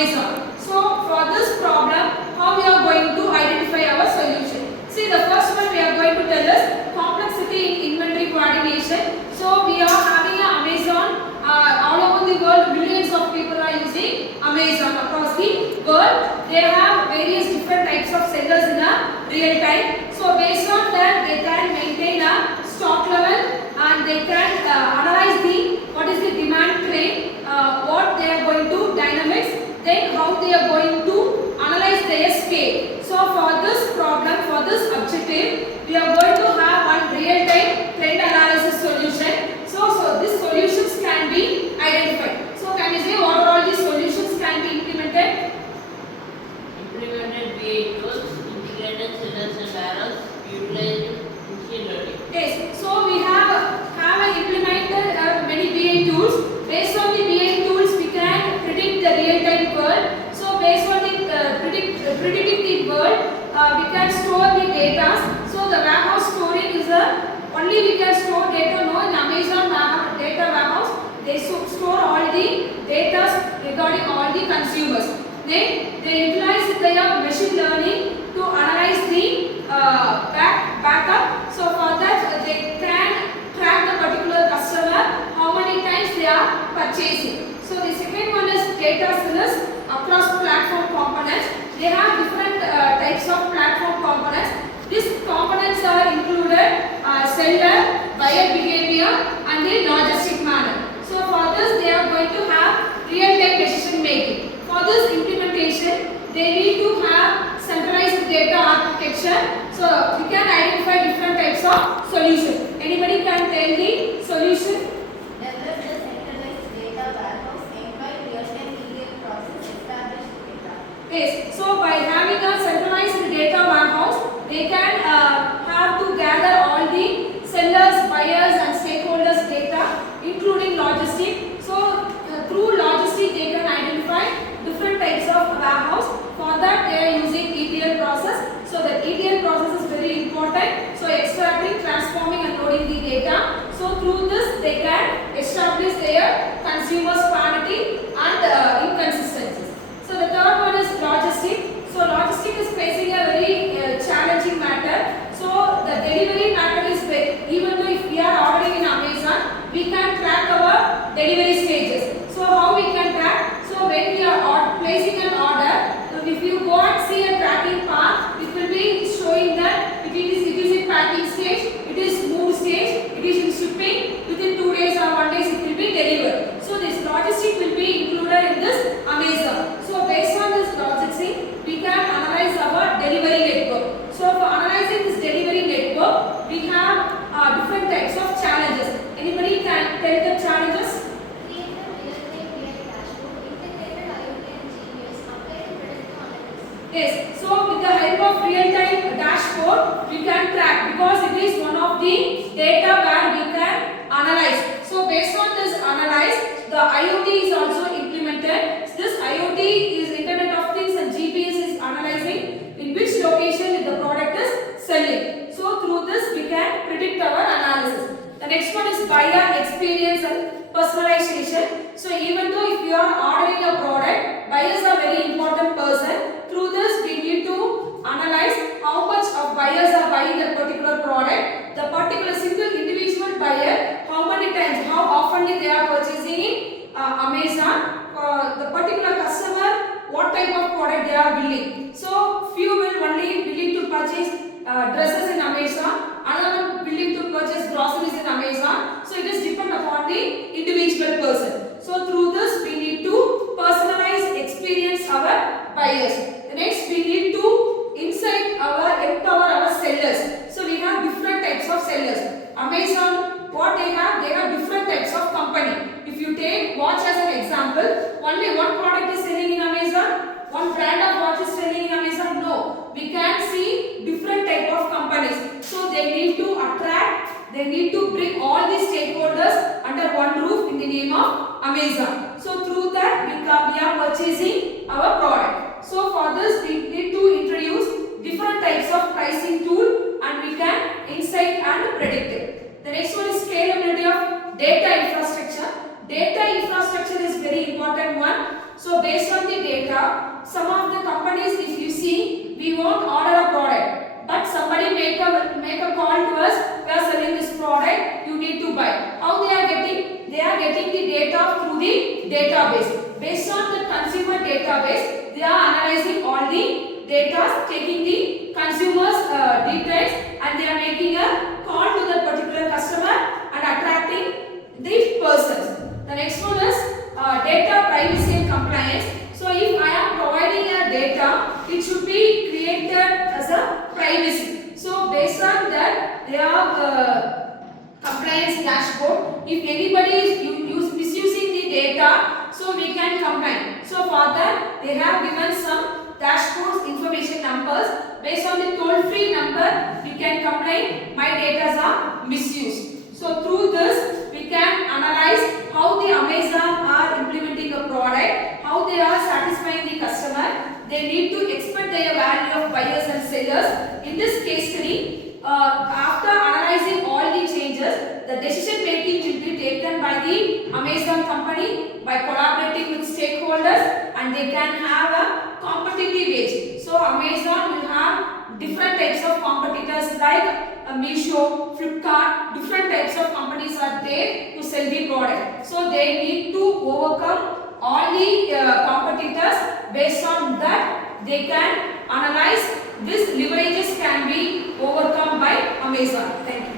Amazon. So for this problem, how we are going to identify our solution? See, the first one we are going to tell us complexity in inventory coordination. So we are having an Amazon all over the world. Millions of people are using Amazon across the world. They have various different types of sellers in a real time. So based on that, they can maintain a stock level and they can analyze what is the demand trend, what they are going to dynamics, then how they are going to analyze their scale. So for this problem, for this objective, we are going to have one real-time trend analysis solution. So these solutions can be identified. So can you say what are all these solutions can be implemented? Implemented BA tools, integrated sellers and buyers, utilized machine learning. Yes. So we have implemented many BA tools. Based on the BA tools, we can predict the real-time world. So based on the predicting the world, we can store the data. So the warehouse storing is only we can store data. No, in Amazon data warehouse, they store all the data regarding all the consumers. Then they utilize their machine learning to analyze the backup. So for that, they can track the particular customer, how many times they are purchasing. So the second one is data sellers across platform components. They have different types of platform components. These components are included seller, buyer behavior and the logistic manner. So for this, they are going to have real-time decision making. For this implementation, they need to have centralized data architecture. So we can identify different types of solutions. Anybody can tell the solution? Develop the centralized data warehouse and by real-time ETL process established data. Yes. So by having a centralized data warehouse, they can have to gather all the sellers, buyers and stakeholders data, including logistics. So through logistics, they can identify different types of warehouse. For that, they are using ETL process. So the ETL process is very important. So extracting, transforming and loading the data. So through this, they can establish their consumers' quantity and inconsistencies. So the third one is logistic. So logistic is facing a very challenging matter. So the delivery matter is very, even though if we are ordering in Amazon, we can track our delivery stages. So how we can track? So when we are placing an order, if you go and see a tracking path, it will be showing that it is in packing stage, it is moved stage, it is in shipping, within 2 days or 1 day it will be delivered. So this logistic will be included in this Amazon. So based on this logistic, we can analyze our delivery network. So for analyzing this delivery network, we have different types of challenges. Anybody can tell the challenges? Create a real-time BI dashboard, integrated IoT and GPS, apply the predictive analytics. Yes. So with the help of real-time dashboard, we can track because it is one of the data where we can analyze. So based on this analyze, the IoT is also implemented. This IoT is Internet of Things and GPS is analyzing in which location the product is selling. So through this we can predict our analysis. The next one is buyer experience and personalization. So even though if you are ordering a product, buyers are very important person. Through this we need to analyze how much of buyers are buying that particular product. The particular single individual buyer, how many times, how often they are purchasing in Amazon. The particular customer, what type of product they are willing. So few will only willing to purchase dresses in Amazon, another one willing to purchase groceries in Amazon. So it is depend upon the individual person. So through this we need to personalize experience our buyers. The next we need to empower our sellers. So we have different types of sellers. Amazon, what they have different types of company. If you take watch as an example, only one product is selling in Amazon, one brand of watch is selling in Amazon. No, we can see different type of companies. So they need to attract, they need to bring all the stakeholders under one roof in the name of Amazon. So through that we are purchasing our product. So for this we need to introduce different types of pricing tool and we can insight and predict it. The next one is scalability of data infrastructure. Data infrastructure is very important one. So based on the data, some of the companies, if you see, we won't order a product, but somebody make a call to us, we are selling this product, you need to buy. How they are getting? They are getting the data through the database. Based on the consumer database, they are analyzing all the data, taking the consumer's details, and they are making a call to that particular customer and attracting the persons. The next one is data privacy and compliance. So if I am providing a data, it should be created as a privacy. So based on that, they have compliance dashboard. If anybody is misusing the data, so we can complain. So for that, they have given some dashboards information numbers. Based on the toll-free number, you can complain, my data are misused. So through this, we can analyze how the Amazon are implementing a product, how they are satisfying the customer. They need to expect their value of buyers and sellers. In this case study, after analyzing all the changes, the decision making will be taken by the Amazon company by collaborating with stakeholders, and they can have a competitive edge. So Amazon will have different types of competitors like Meesho, Flipkart, different types of companies are there to sell the product. So they need to overcome all the competitors. Based on that, they can analyze which leverages can be overcome by Amazon. Thank you.